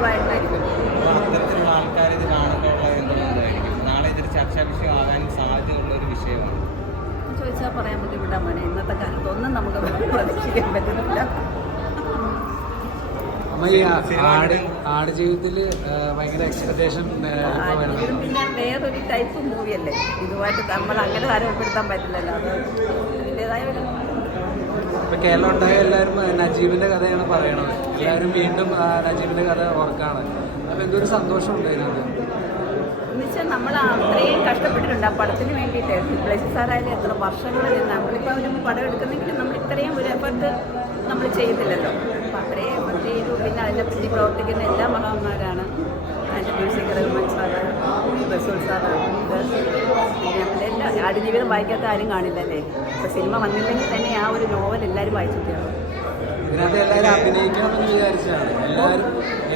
പോസിറ്റീവായിട്ടായിരിക്കും. അത്തരത്തിലുള്ള ആൾക്കാർ ഇത് കാണുമ്പോൾ എന്തായിരിക്കും നാളെ ഇതൊരു ചർച്ചാ വിഷയം ആകാൻ സാധ്യതയുള്ള ഒരു വിഷയമാണ് ചോദിച്ചാൽ പറയാൻ വേണ്ടി വിടാൻ വേണ്ടി ഇന്നത്തെ കാലത്തൊന്നും നമുക്ക് പ്രതീക്ഷിക്കാൻ പറ്റുന്നില്ല. ആട് ജീവിതത്തിൽ ഭയങ്കര എക്സ്പെക്ടേഷൻ. പിന്നെ വേറൊരു ടൈപ്പ് മൂവിയല്ലേ, ഇതുമായിട്ട് നമ്മൾ അങ്ങനെ താരതമ്യപ്പെടുത്താൻ പറ്റില്ലല്ലോ. അത് അതിൻ്റെതായ ഒരു ഇപ്പൊ കേരളം ഉണ്ടായ എല്ലാവരും നജീബിന്റെ കഥയാണ് പറയണത്. എല്ലാവരും വീണ്ടും നജീബിന്റെ കഥ ഓർക്കാണ്. അപ്പൊ എന്തൊരു സന്തോഷം ഉണ്ട് അതിനകത്ത്. എന്നുവെച്ചാൽ നമ്മൾ അത്രയും കഷ്ടപ്പെട്ടിട്ടുണ്ട് ആ പടത്തിന് വേണ്ടിയിട്ട്. പ്ലസ് സാറായാലും എത്ര വർഷങ്ങളിൽ നിന്ന് നമ്മളിപ്പോൾ ഒരു പടം എടുക്കുന്നെങ്കിൽ നമ്മൾ ഇത്രയും ഒരു എഫർട്ട് നമ്മൾ ചെയ്യുന്നില്ലല്ലോ. അപ്പം അത്രയും എഫർട്ട് ചെയ്തു. പിന്നെ അതിനെപ്പറ്റി പ്രവർത്തിക്കുന്ന എല്ലാ മഹാന്മാരാണ്. അതിൻ്റെ മ്യൂസിക് റഹ്മാൻ സാറ്, റസൂൽ സാറ്, പിന്നെ എല്ലാ ആടുജീവിതം വായിക്കാത്ത ആരും കാണില്ലല്ലേ. ഇപ്പോൾ സിനിമ വന്നില്ലെങ്കിൽ തന്നെ ആ ഒരു നോവൽ എല്ലാവരും വായിച്ചിട്ടാണ്. ഇതിനകത്ത് എല്ലാവരും അഭിനയിക്കണമെന്ന് വിചാരിച്ചാണ്.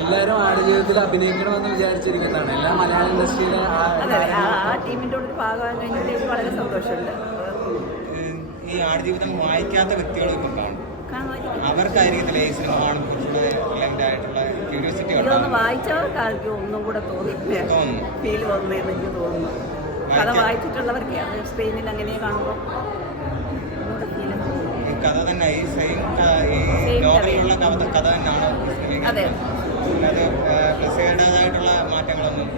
എല്ലാവരും ആടുജീവിതത്തിൽ അഭിനയിക്കണമെന്ന് വിചാരിച്ചിരിക്കുന്നതാണ്. എല്ലാ മലയാള ഇൻഡസ്ട്രിയിലെ അതെ ആ ടീമിൻ്റെ കൂടെ ഒരു ഭാഗമാകാൻ കഴിഞ്ഞിട്ട് വളരെ സന്തോഷമുണ്ട്. ഈ ആടുജീവിതം വായിക്കാത്ത വ്യക്തികളും ഇപ്പം കാണും. അവർക്കായിരിക്കത്തില്ല ഈ സിനിമ ക്യൂരിയോസിറ്റി ഇതൊന്ന് വായിച്ചവർക്കായിരിക്കും ഒന്നും കൂടെ തോന്നില്ല, ഫീൽ വന്നതെന്ന് എനിക്ക് തോന്നുന്നു. കഥ വായിച്ചിട്ടുള്ളവർക്ക് അത് സ്ക്രീനിൽ അങ്ങനെ കാണുമ്പോൾ കഥ തന്നെ ഈ സെയിം നോവലിലുള്ള കഥ തന്നെയാണോ? അതെ, പ്ലസയുടേതായിട്ടുള്ള മാറ്റങ്ങളൊന്നും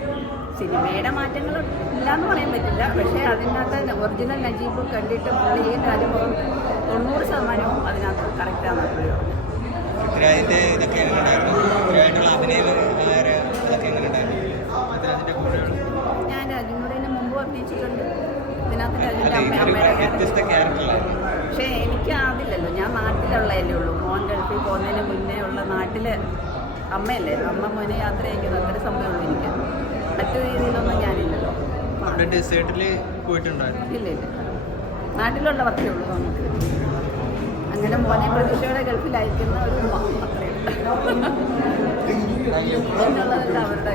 സിനിമയുടെ മാറ്റങ്ങൾ ഇല്ലയെന്ന് പറയാൻ പറ്റില്ല. പക്ഷേ അതിനകത്ത് ഒറിജിനൽ നജീബ് കണ്ടിട്ട് പുള്ളി ഈ കാര്യം 90% അതിനകത്ത് കറക്റ്റാണെന്ന് പുള്ളി പറഞ്ഞു. പൃഥ്വിരാജിന്റെ ഇതൊക്കെ എങ്ങനെയുണ്ടായിരുന്നു? പൃഥ്വിരായിട്ടുള്ള അഭിനയം ഇതൊക്കെ എങ്ങനെയുണ്ടായിരുന്നു? ഞാൻ രാജിനോടതിന് മുമ്പ് അഭിനയിച്ചിട്ടുണ്ട്. ഇതിനകത്ത് രാജിൻ്റെ അമ്മയുടെ വ്യത്യസ്ത ക്യാരക്ടറാണ്. പക്ഷേ എനിക്ക് അതില്ലല്ലോ, ഞാൻ നാട്ടിലുള്ളതല്ലേ ഉള്ളൂ. മോൻ ഗൾഫിൽ പോകുന്നതിന് മുന്നേ ഉള്ള നാട്ടിൽ അമ്മയല്ലേ, അമ്മ മോനെ യാത്ര അയക്കുന്നത് അത്ര സമയമുള്ളൂ എനിക്ക്. മറ്റു രീതിയിലൊന്നും ഞാനില്ലല്ലോ. പോയിട്ടുണ്ടായിരുന്നു? ഇല്ല ഇല്ല, നാട്ടിലുള്ളവർക്കേ ഉള്ളൂ നമുക്ക്. അങ്ങനെ മോനെ പ്രതീക്ഷയോടെ ഗൾഫിൽ അയക്കുന്ന ഒരു അത്രയും എന്നുള്ളതല്ല അവരുടെ